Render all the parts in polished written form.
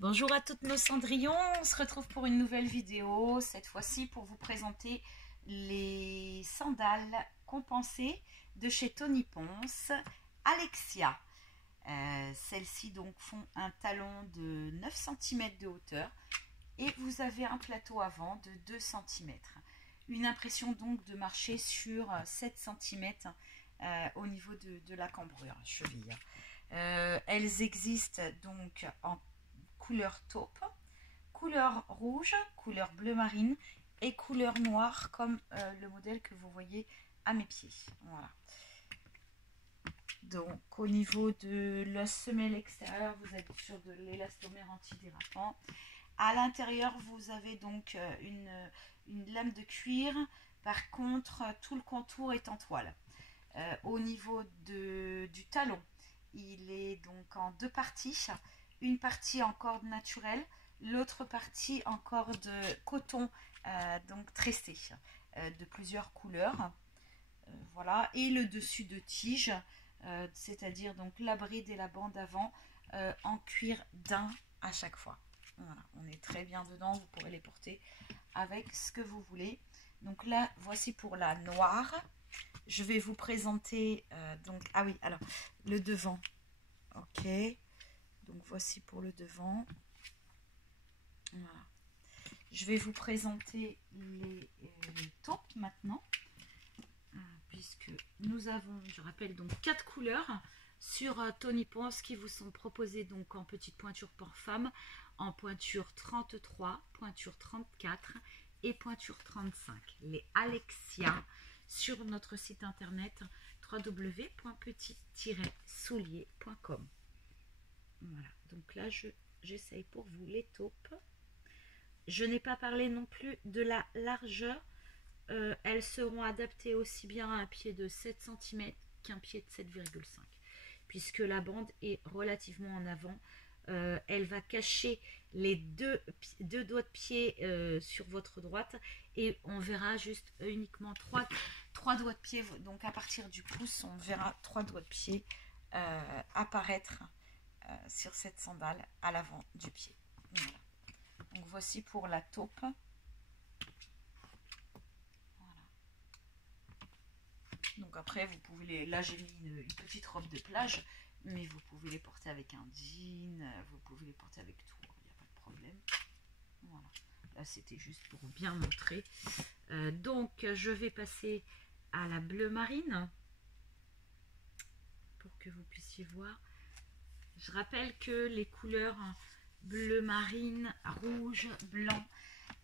Bonjour à toutes nos cendrillons, on se retrouve pour une nouvelle vidéo, cette fois-ci pour vous présenter les sandales compensées de chez Tony Ponce, Alexia. Celles-ci donc font un talon de 9 cm de hauteur et vous avez un plateau avant de 2 cm. Une impression donc de marcher sur 7 cm au niveau de la cambrure, cheville. Elles existent donc en couleur taupe, couleur rouge, couleur bleu marine et couleur noire comme le modèle que vous voyez à mes pieds. Voilà. Donc au niveau de la semelle extérieure, vous êtes sur de l'élastomère antidérapant. À l'intérieur, vous avez donc une lame de cuir. Par contre, tout le contour est en toile. Au niveau du talon, il est donc en deux parties. Une partie en corde naturelle, l'autre partie en corde coton, donc tressé, de plusieurs couleurs. Voilà, et le dessus de tige, c'est-à-dire donc la bride et la bande avant en cuir daim à chaque fois. Voilà, on est très bien dedans, vous pourrez les porter avec ce que vous voulez. Donc là, voici pour la noire. Je vais vous présenter, donc, ah oui, alors, le devant, ok. Donc voici pour le devant. Voilà. Je vais vous présenter les taupes maintenant. Puisque nous avons, je rappelle, donc 4 couleurs sur Tony Ponce qui vous sont proposées donc en petite pointure pour femmes, en pointure 33, pointure 34 et pointure 35. Les Alexia sur notre site internet www.petit-soulier.com. Voilà, donc là j'essaye pour vous les taupes. Je n'ai pas parlé non plus de la largeur. Elles seront adaptées aussi bien à un pied de 7 cm qu'un pied de 7,5 puisque la bande est relativement en avant. Elle va cacher les deux doigts de pied sur votre droite et on verra juste uniquement trois doigts de pied. Donc à partir du pouce, on verra 3 doigts de pied apparaître sur cette sandale à l'avant du pied. Voilà. Donc voici pour la taupe. Voilà. Donc après vous pouvez les... Là j'ai mis une petite robe de plage, mais vous pouvez les porter avec un jean, vous pouvez les porter avec tout, il n'y a pas de problème. Voilà. Là c'était juste pour bien montrer. Donc je vais passer à la bleu marine pour que vous puissiez voir. Je rappelle que les couleurs bleu marine, rouge, blanc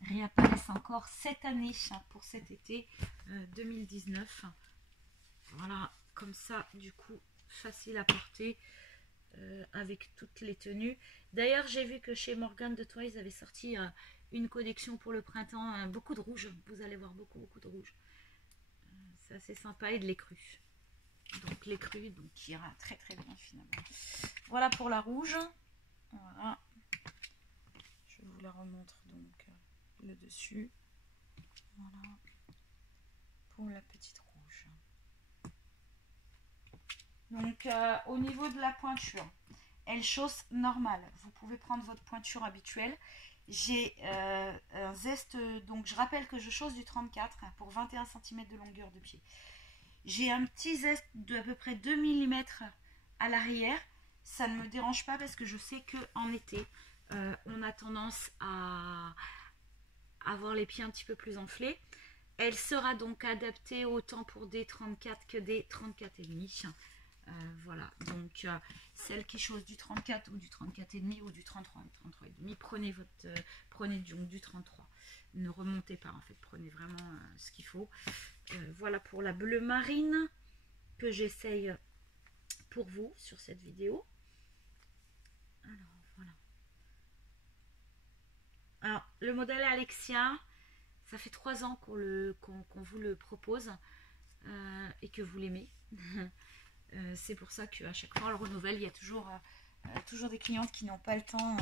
réapparaissent encore cette année pour cet été 2019. Voilà, comme ça, du coup, facile à porter avec toutes les tenues. D'ailleurs, j'ai vu que chez Morgan de Toys, ils avaient sorti une collection pour le printemps, beaucoup de rouge. Vous allez voir beaucoup de rouge. C'est assez sympa et de l'écru. Donc l'écru, donc qui ira très bien finalement. Voilà pour la rouge. Voilà. Je vous la remontre donc le dessus. Voilà. Pour la petite rouge. Donc au niveau de la pointure, elle chausse normale. Vous pouvez prendre votre pointure habituelle. J'ai un zeste, donc je rappelle que je chausse du 34 pour 21 cm de longueur de pied. J'ai un petit zeste de à peu près 2 mm à l'arrière. Ça ne me dérange pas parce que je sais qu'en été, on a tendance à avoir les pieds un petit peu plus enflés. Elle sera donc adaptée autant pour des 34 que des 34,5. Voilà, donc celle qui chose du 34 ou du 34,5 ou du 33 et 33,5, prenez donc du 33. Ne remontez pas en fait, prenez vraiment ce qu'il faut. Voilà pour la bleu marine que j'essaye pour vous sur cette vidéo. Alors voilà. Alors le modèle Alexia, ça fait 3 ans qu'on vous le propose et que vous l'aimez. C'est pour ça qu'à chaque fois on le renouvelle. Il y a toujours des clientes qui n'ont pas le temps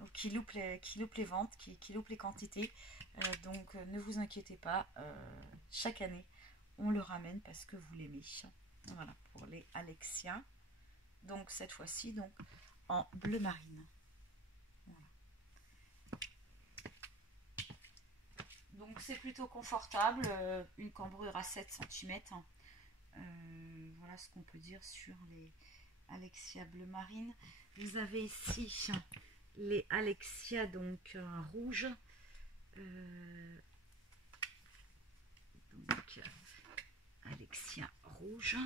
ou qui loupent les ventes, qui loupent les quantités. Donc ne vous inquiétez pas, chaque année on le ramène parce que vous l'aimez. Voilà pour les Alexia. Donc cette fois-ci donc en bleu marine. Voilà. Donc c'est plutôt confortable, une cambrure à 7 cm. Voilà ce qu'on peut dire sur les Alexia bleu marine. Vous avez ici les Alexia donc rouges. Donc Alexia rouge.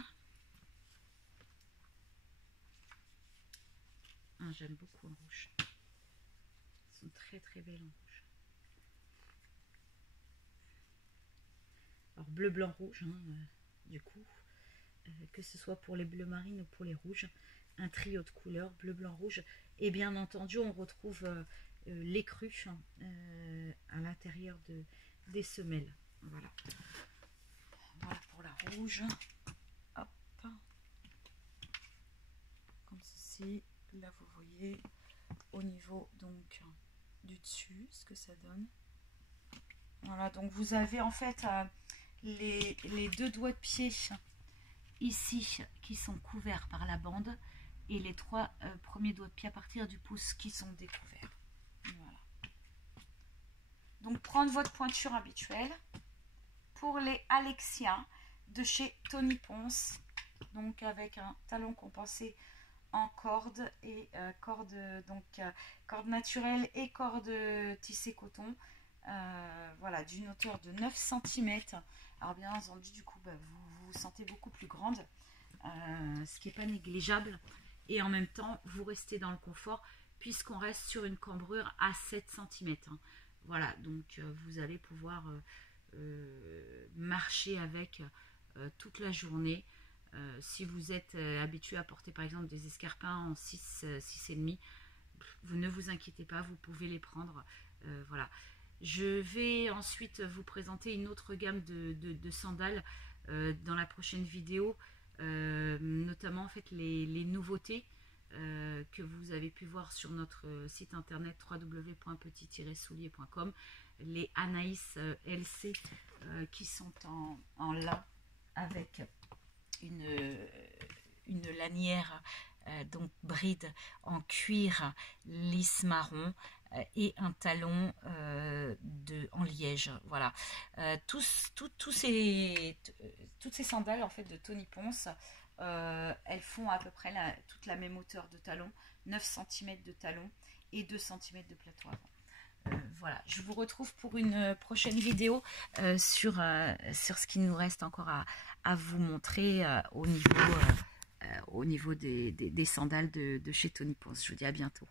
Ah, j'aime beaucoup en rouge. Elles sont très très belles en rouge. Alors bleu, blanc, rouge, du coup, que ce soit pour les bleus marines ou pour les rouges, un trio de couleurs, bleu, blanc, rouge. Et bien entendu, on retrouve l'écru à l'intérieur des semelles. Voilà. Voilà pour la rouge. Hop. Comme ceci. Là, vous voyez au niveau donc du dessus ce que ça donne. Voilà, donc vous avez en fait les deux doigts de pied ici qui sont couverts par la bande et les trois premiers doigts de pied à partir du pouce qui sont découverts. Voilà. Donc prendre votre pointure habituelle pour les Alexia de chez Tony Ponce, donc avec un talon compensé en corde et corde naturelle et corde tissé coton. Voilà, d'une hauteur de 9 cm. Alors bien entendu, du coup, vous vous sentez beaucoup plus grande, ce qui n'est pas négligeable. Et en même temps, vous restez dans le confort puisqu'on reste sur une cambrure à 7 cm. Voilà, donc vous allez pouvoir marcher avec toute la journée. Si vous êtes habitué à porter par exemple des escarpins en 6,5, vous ne vous inquiétez pas, vous pouvez les prendre. Voilà. Je vais ensuite vous présenter une autre gamme de sandales dans la prochaine vidéo, notamment en fait les nouveautés que vous avez pu voir sur notre site internet www.petit-soulier.com, les Anaïs LC qui sont en lin avec une lanière donc bride en cuir lisse marron et un talon en liège. Voilà. Toutes ces sandales en fait de Tony Ponce, elles font à peu près toute la même hauteur de talon, 9 cm de talon et 2 cm de plateau avant. Voilà, je vous retrouve pour une prochaine vidéo sur ce qu'il nous reste encore à vous montrer au niveau des sandales de chez Tony Ponce. Je vous dis à bientôt.